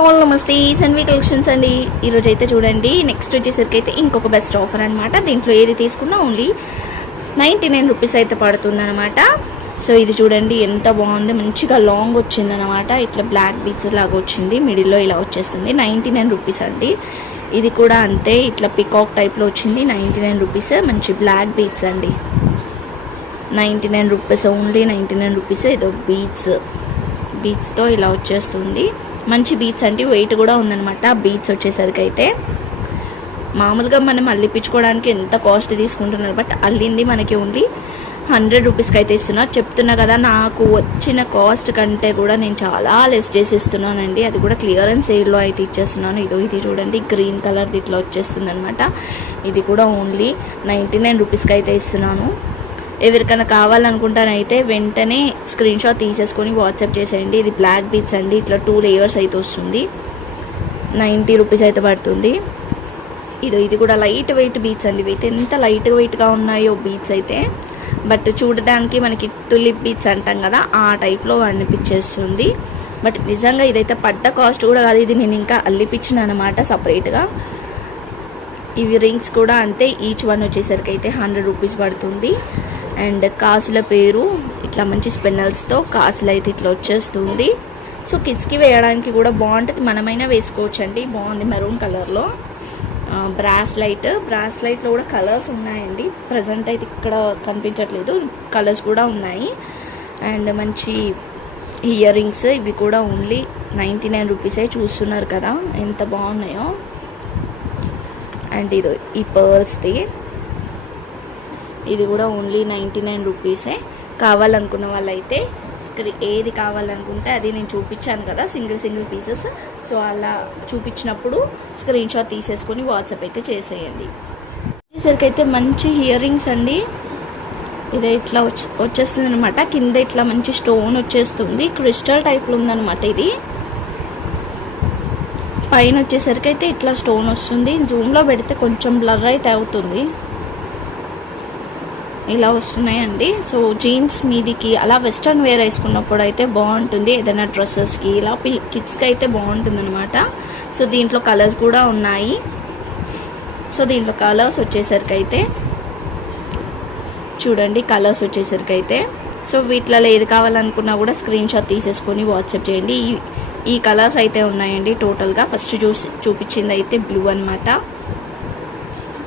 All నమస్తే Sanvi collections అండి. ఈరోజు అయితే చూడండి, నెక్స్ట్ వచ్చేసరికి అయితే ఇంకొక బెస్ట్ ఆఫర్ అనమాట. దీంట్లో ఏది తీసుకున్నా ఓన్లీ 99 రూపీస్ అయితే పడుతుంది అనమాట. సో ఇది చూడండి ఎంత బాగుంది, మంచిగా లాంగ్ వచ్చింది అనమాట. ఇట్లా బ్లాక్ బీచ్ లాగా వచ్చింది, మిడిల్లో ఇలా వచ్చేస్తుంది. 99 రూపీస్ అండి. ఇది కూడా అంతే, ఇట్లా పికాక్ టైప్లో వచ్చింది. 99 రూపీస్, మంచి బ్లాక్ బీచ్ అండి. 99 రూపీస్, ఓన్లీ 99 రూపీస్. ఇదో బీచ్తో ఇలా వచ్చేస్తుంది. మంచి బీచ్ అంటే వెయిట్ కూడా ఉందన్నమాట. బీచ్ వచ్చేసరికి అయితే మామూలుగా మనం అల్లిపించుకోవడానికి ఎంత కాస్ట్ తీసుకుంటున్నారు, బట్ అల్లింది మనకి ఓన్లీ 100 రూపీస్కి అయితే ఇస్తున్నారు. చెప్తున్నా కదా, నాకు వచ్చిన కాస్ట్ కంటే కూడా నేను చాలా లెస్ చేసి ఇస్తున్నానండి. అది కూడా క్లియరెన్స్ సేల్లో అయితే ఇచ్చేస్తున్నాను. ఇది చూడండి, గ్రీన్ కలర్ది ఇట్లా వచ్చేస్తుంది అనమాట. ఇది కూడా ఓన్లీ 99 రూపీస్కి అయితే ఇస్తున్నాను. ఎవరికైనా కావాలనుకుంటానైతే వెంటనే స్క్రీన్ షాట్ తీసేసుకొని వాట్సాప్ చేసేయండి. ఇది బ్లాక్ బీచ్ అండి, ఇట్లా 2 లేయర్స్ అయితే వస్తుంది. 90 రూపీస్ అయితే పడుతుంది. ఇది కూడా లైట్ వెయిట్ బీచ్ అండి. ఇవైతే ఎంత లైట్ వెయిట్గా ఉన్నాయో బీచ్ అయితే, బట్ చూడడానికి మనకి టులిప్ బీచ్ అంటాం కదా, ఆ టైప్లో అనిపించేస్తుంది. బట్ నిజంగా ఇదైతే పడ్డ కాస్ట్ కూడా కాదు, ఇది నేను ఇంకా అల్లిపించిన అనమాట సపరేట్గా. ఇవి రింగ్స్ కూడా అంతే, ఈచ్ వన్ వచ్చేసరికి అయితే 100 రూపీస్ పడుతుంది. అండ్ కాసుల పేరు ఇట్లా మంచి స్పెన్నల్స్తో కాసులు అయితే ఇట్లా వచ్చేస్తుంది. సో కిడ్స్కి వేయడానికి కూడా బాగుంటుంది, మనమైనా వేసుకోవచ్చు అండి. బాగుంది మెరూన్ కలర్లో. బ్రాస్లైట్లో కూడా కలర్స్ ఉన్నాయండి. ప్రజెంట్ అయితే ఇక్కడ కనిపించట్లేదు, కలర్స్ కూడా ఉన్నాయి. అండ్ మంచి ఇయర్ రింగ్స్, ఇవి కూడా ఓన్లీ 99 రూపీసే. చూస్తున్నారు కదా ఎంత బాగున్నాయో. అండ్ ఈ పర్ల్స్ది, ఇది కూడా ఓన్లీ 99 రూపీసే. కావాలనుకున్న వాళ్ళైతే ఏది కావాలనుకుంటే అది నేను చూపించాను కదా, సింగిల్ పీసెస్. సో అలా చూపించినప్పుడు స్క్రీన్ షాట్ తీసేసుకొని వాట్సాప్ అయితే చేసేయండి. వచ్చేసరికి అయితే మంచి ఇయర్ రింగ్స్ అండి. ఇది ఇట్లా వచ్చేస్తుంది అనమాట. కింద ఇట్లా మంచి స్టోన్ వచ్చేస్తుంది, క్రిస్టల్ టైప్లో ఉందన్నమాట. ఇది పైన వచ్చేసరికి అయితే ఇట్లా స్టోన్ వస్తుంది. జూమ్లో పెడితే కొంచెం బ్లర్ అయితే అవుతుంది, ఇలా వస్తున్నాయండి. సో జీన్స్ మీదికి అలా వెస్ట్రన్ వేర్ వేసుకున్నప్పుడు అయితే బాగుంటుంది, ఏదైనా డ్రెస్సెస్కి ఇలా కిడ్స్కి అయితే బాగుంటుంది అనమాట. సో దీంట్లో కలర్స్ కూడా ఉన్నాయి. సో దీంట్లో కలర్స్ వచ్చేసరికి అయితే చూడండి, కలర్స్ వచ్చేసరికి అయితే సో వీటిలో ఏది కావాలనుకున్నా కూడా స్క్రీన్ షాట్ తీసేసుకొని వాట్సాప్ చేయండి. ఈ కలర్స్ అయితే ఉన్నాయండి టోటల్గా. ఫస్ట్ చూపించింది అయితే బ్లూ అనమాట,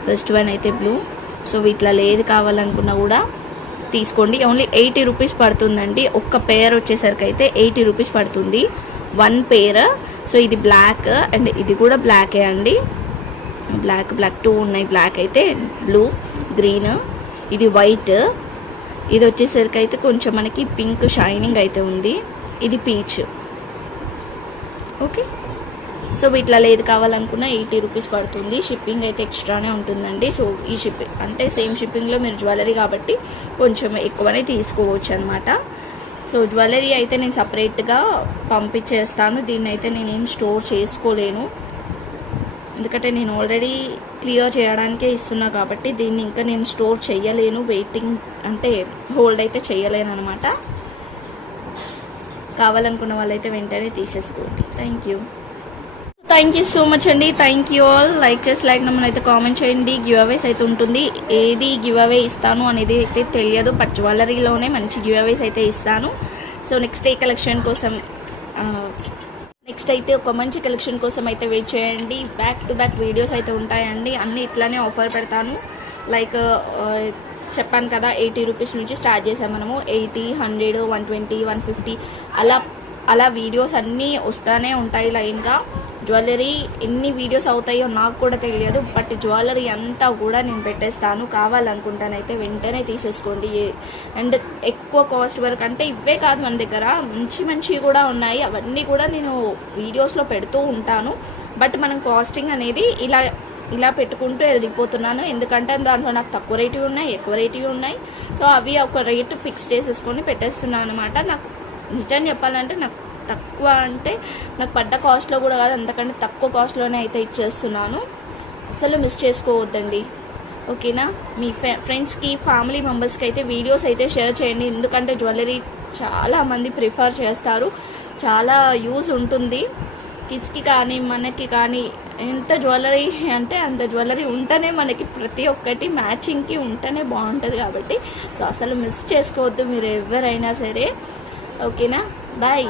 ఫస్ట్ వన్ అయితే బ్లూ. సో వీటిలో ఏది కావాలనుకున్నా కూడా తీసుకోండి. ఓన్లీ 80 రూపీస్ పడుతుందండి. ఒక్క పేర్ వచ్చేసరికి అయితే 80 రూపీస్ పడుతుంది, 1 పేర్. సో ఇది బ్లాక్ అండ్ ఇది కూడా బ్లాకే అండి. బ్లాక్ 2 ఉన్నాయి. బ్లాక్ అయితే బ్లూ, గ్రీన్, ఇది వైట్. ఇది వచ్చేసరికి అయితే కొంచెం మనకి పింక్ షైనింగ్ అయితే ఉంది. ఇది పీచ్. ఓకే, సో వీటిలో ఏది కావాలనుకున్నా 80 రూపీస్ పడుతుంది. షిప్పింగ్ అయితే ఎక్స్ట్రానే ఉంటుందండి. సో ఈ షిప్పింగ్ అంటే సేమ్ షిప్పింగ్లో మీరు జ్యువెలరీ కాబట్టి కొంచెం ఎక్కువనే తీసుకోవచ్చు అనమాట. సో జ్యువెలరీ అయితే నేను సపరేట్గా పంపించేస్తాను. దీన్ని అయితే నేనేం స్టోర్ చేసుకోలేను, ఎందుకంటే నేను ఆల్రెడీ క్లియర్ చేయడానికే ఇస్తున్నా కాబట్టి దీన్ని ఇంకా నేను స్టోర్ చేయలేను. వెయిటింగ్ అంటే హోల్డ్ అయితే చేయలేను అనమాట. కావాలనుకున్న వాళ్ళైతే వెంటనే తీసేసుకోండి. థ్యాంక్ యూ సో మచ్ అండి. Thank you all. లైక్ చేసి నమ్మని అయితే కామెంట్ చేయండి. గివ్ అవేస్ అయితే ఉంటుంది. ఏది గివ్ అవే ఇస్తాను అనేది అయితే తెలియదు, బట్ జ్యువెలరీలోనే మంచి గివ్ అవేస్ అయితే ఇస్తాను. సో నెక్స్ట్ అయితే ఒక మంచి కలెక్షన్ కోసం అయితే వెయిట్ చేయండి. బ్యాక్ టు బ్యాక్ వీడియోస్ అయితే ఉంటాయండి. అన్నీ ఇట్లానే ఆఫర్ పెడతాను. లైక్ చెప్పాను కదా, 80 రూపీస్ నుంచి స్టార్ట్ చేసాం మనము. 80, 100, 120, 150 అలా వీడియోస్ అన్నీ వస్తూనే ఉంటాయి లైన్గా. జ్యువెలరీ ఎన్ని వీడియోస్ అవుతాయో నాకు కూడా తెలియదు, బట్ జ్యువెలరీ అంతా కూడా నేను పెట్టేస్తాను. కావాలనుకుంటానైతే వెంటనే తీసేసుకోండి. అండ్ ఎక్కువ కాస్ట్ వరకు అంటే ఇవే కాదు, మన దగ్గర మంచి కూడా ఉన్నాయి. అవన్నీ కూడా నేను వీడియోస్లో పెడుతూ ఉంటాను. బట్ మనం కాస్టింగ్ అనేది ఇలా పెట్టుకుంటూ వెళ్ళిపోతున్నాను, ఎందుకంటే దాంట్లో నాకు తక్కువ రేటు ఉన్నాయి, ఎక్కువ రేటు ఉన్నాయి. సో అవి ఒక రేటు ఫిక్స్ చేసేసుకొని పెట్టేస్తున్నాను అనమాట. నాకు నిజం చెప్పాలంటే నాకు పడ్డ కాస్ట్లో కూడా కాదు, అంతకంటే తక్కువ కాస్ట్లోనే అయితే ఇచ్చేస్తున్నాను. అసలు మిస్ చేసుకోవద్దండి, ఓకేనా? మీ ఫ్రెండ్స్కి, ఫ్యామిలీ మెంబర్స్కి అయితే వీడియోస్ అయితే షేర్ చేయండి, ఎందుకంటే జ్యువెలరీ చాలామంది ప్రిఫర్ చేస్తారు, చాలా యూజ్ ఉంటుంది. కిడ్స్కి కానీ మనకి కానీ ఎంత జ్యువెలరీ అంటే అంత జ్యువెలరీ ఉంటేనే మనకి ప్రతి ఒక్కటి మ్యాచింగ్కి ఉంటేనే బాగుంటుంది కాబట్టి సో అసలు మిస్ చేసుకోవద్దు మీరు ఎవరైనా సరే. ఓకేనా, బాయ్.